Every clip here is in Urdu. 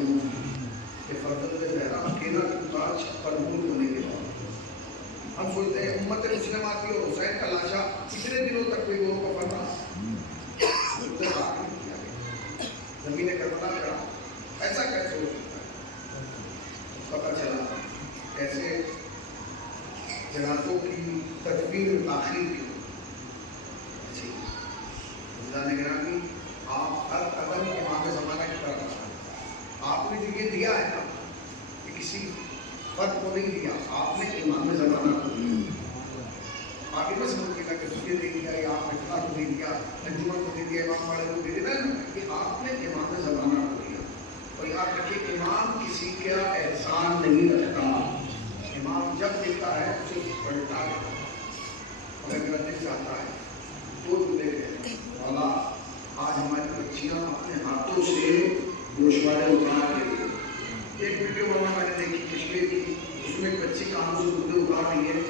مخلوق کہ فرزند زہرا اکیلا اتار 56 گول ہونے کے بعد ہم سوچتے ہیں امت مسلمہ کی اور حسین کا لاشا کتنے دنوں تک کوئی گول کفن رہا، زمین کربلا میں رہا، ایسا کیسے ہو سکتا ہے؟ پتہ چلا کیسے جنازوں کی تدبیر تاخیر کی جی خدا نگرانی آپ ہر قدم امام زمانہ کی طرف آپ نے جو یہ دیا ہے نا کہ کسی فرد کو نہیں دیا، آپ نے امام زمانہ کو دیا. آپ یہ بس ملک کا کہ تجھے دے دیا یا آپ اتنا کو دے دیا، انجمن کو دے دیا، امام والے کو دے دیا، کہ آپ نے امام زمانہ کو دیا. اور یاد رکھیے امام کسی کا احسان نہیں رکھتا، امام جب دیتا ہے اسے پلٹا دیتا ہے. اگر غلطی سے آتا ہے تو دے دے مولا آج ہماری بچیاں اپنے ہاتھوں سے گوشوارے اتار رہی ہیں. ایک ویڈیو مولانا میں نے دیکھی کشمیر کی، اس میں ایک بچی کا ہاتھ سے گردے اتار رہی ہے،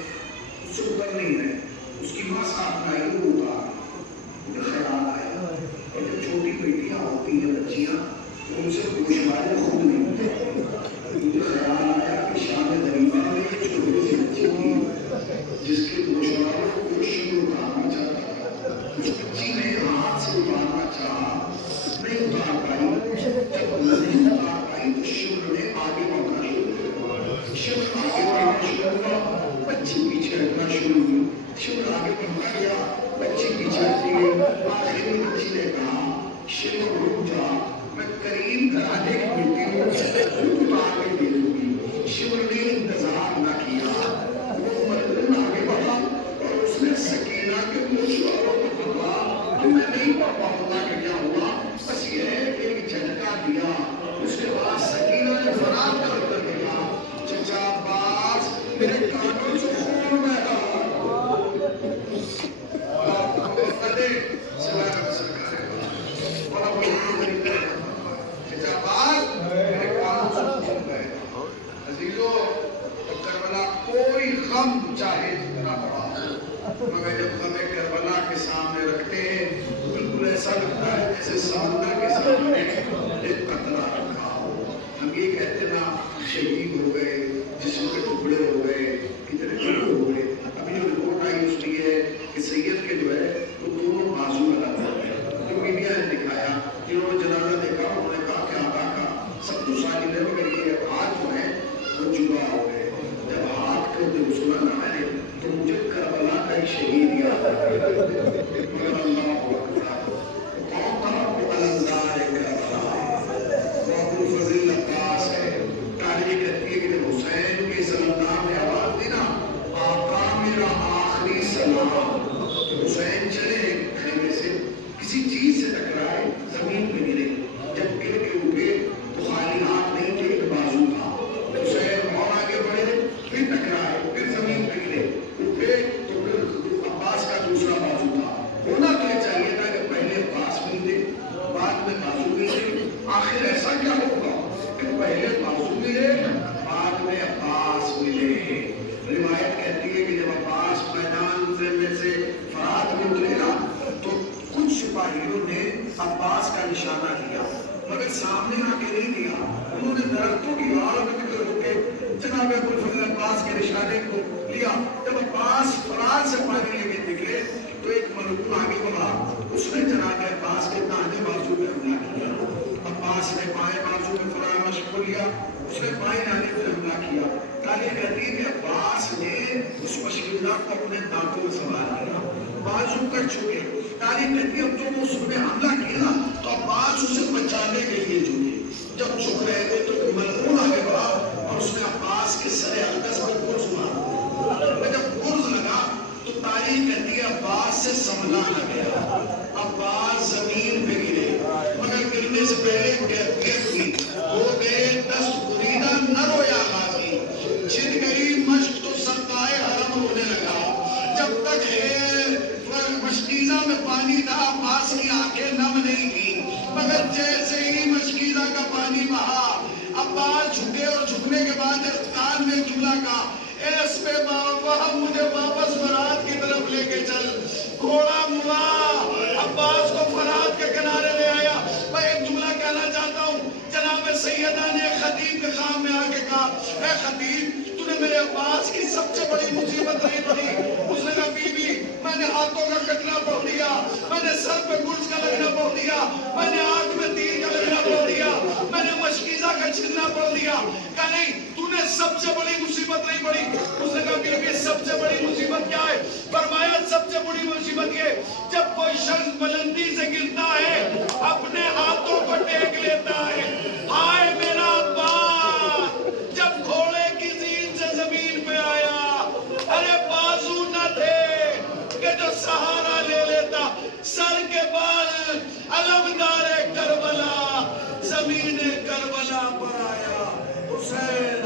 اس سے اتر نہیں رہے، اس کی ماں ساتھ میں آئی وہ اتار رہی. مجھے خیال آیا اور جب چھوٹی بیٹیاں ہوتی ہیں بچیاں تو ان سے گوشوارے خود نہیں ہوتے. مجھے خیال آیا کہ شام غریبہ میں ایک چھوٹی سی بچی تھی جس کے گوشوارے کو شروع اتارنا چاہتا تھا. اس بچی نے ہاتھ سے اتارنا چاہا، نہیں اتار پائی. جب نہیں اتار پائی تو شمر نے آگے بڑھنا شروع کیا. شمر آگے بڑھنا شروع ہوا، بچی پیچھے ہٹنا شروع ہوئی. شمر آگے بڑھتا گیا، بچی پیچھے ہٹتی گئی. آخر میں بچی نے کہا شمر رک جا، میں کریم گھرانے کی بیٹی ہوں، خود اتار کے دے دوں گی. شمر نے انتظار نہ کیا، وہ مردن آگے بڑھا اور اس نے سکینہ کے گوشواروں کو پکڑا. میں نہیں پاؤں گا کہ کیا ہوا، بس یہ ہے کہ ایک جھٹکا دیا. اس کے بعد سکینہ نے فرار کر دیا. چچا عباس میرے کانوں سے خون بہا. چچا عباس میرے کانوں سے خون بہا. عزیزو کربلا کوئی غم چاہے جتنا بڑا مگر جب غم کربلا کے سامنے رکھتے ہیں بالکل ایسا لگتا ہے جیسے سمندر کے سامنے ایک قطرہ رکھا ہو. ہم یہ کہتے نا شہید ہو گئے، جسم کے ٹکڑے ہو گئے، کتنے ٹکڑے ہو گئے. ابھی جو رپورٹ آئی اس کی ہے کہ سید کے جو ہے وہ دونوں بازو الگ ہو گئے. جو میڈیا نے دکھایا، جنہوں نے جنازہ دیکھا انہوں نے کہا کہ آقا کا سب کچھ ساری لے مگر یہ ہاتھ جو ہے وہ جدا ہو گئے. جب ہاتھ کو جب سنا نا میں نے تو مجھے کربلا کا ایک شہید یاد آ گیا. مگر اللہ کون تھا وہ علمدار کربلا، وہ ابو فضل عباس ہے. تاریخ کہتی ہے کہ جب حسین کے سلام نے آواز دی نا آقا میرا آخری سلام، تو حسین چلے خیمے سے، کسی چیز سے ٹکرائے، زمین پہ گرے. جب گر کے اٹھے تو خالی ہاتھ نہیں تھے، ایک بازو تھا. حسین اور آگے بڑھے، پھر ٹکرائے، پھر زمین پہ گرے، اٹھے تو پھر عباس کا دوسرا بازو تھا. ہونا تو یہ چاہیے تھا کہ پہلے عباس ملے، بعد میں بازو ملے. آخر ایسا کیا ہوگا کہ پہلے بازو ملے بعد میں عباس ملے. روایت کہتی ہے کہ جب عباس میدان میں سے فرات میں اترے نا تو کچھ سپاہیوں نے عباس کا نشانہ کیا مگر سامنے آ کے نہیں دیا. انہوں نے درختوں کی آڑ میں روکے جناب ابوالفضل عباس کے نشانے کو لیا. جب عباس فرات سے پانی لے کے نکلے تو ایک ملعون آگے بڑھا، اس نے جناب عباس کے داہنے بازو پہ حملہ کیا. عباس نے بائیں بازو میں فرار مشق کو لیا، اس نے بائیں داہنے پہ حملہ کیا. تاریخ کہتی ہے کہ عباس نے اس مشکلہ کو اپنے دانتوں میں سنبھال لیا، بازو کٹ چکے. تاریخ کہتی ہے اب تو وہ اس نے حملہ کیا تو عباس اسے بچانے کے لیے جھکے. جب جھک رہے تھے تو ملعون آگے بڑھا اور اس نے عباس کے سر اقدس پر گرز مارا. جب گرز لگا تو تاریخ کہتی ہے عباس سے سنبھلا نہ گیا. عباس زمین پہ گرے مگر گرنے سے پہلے کیفیت کی ہو گئے دست بریدہ نہ رویا غازی. چھن گئی مشق تو سرکائے حرم رونے لگا. جب تک مشکیزہ میں پانی تھا عباس کی آنکھیں نم نہیں تھی مگر جیسے ہی مشکیزہ کا پانی بہا عباس جھکے اور جھکنے کے بعد کان میں جملہ کا اس پہ بابا مجھے واپس فرات کی طرف لے کے چل. گھوڑا ملا عباس کو فرات کے کنارے لے آیا. میں ایک جملہ کہنا چاہتا ہوں، جناب سیدہ کہا اے خطیب تو نے میرے عباس کی سب سے بڑی مصیبت نہیں پڑی. اس نے کہا بی بی میں نے ہاتھوں کا کٹنا پڑھ لیا, میں نے سر پہ گرز کا لگنا پڑھ لیا, میں نے آنکھ میں تیر کا لگنا پڑھ لیا, میں نے مشکیزہ کا چھلنا پڑھ لیا. کہا نہیں تو نے سب سے بڑی مصیبت نہیں پڑی. اس نے کہا بی بی سب سے بڑی مصیبت کیا ہے؟ فرمایا سب سے بڑی مصیبت یہ جب کوئی شخص بلندی سے گرتا ہے اپنے ہاتھوں کو ٹیک لیتا ہے. ہائے میرا عباس جب گھوڑے کی زین سے زمین پہ آیا, ارے بازو نہ تھے کہ جو سہارا لے لیتا, سر کے بال علمدار کربلا زمین کربلا پر آیا. حسین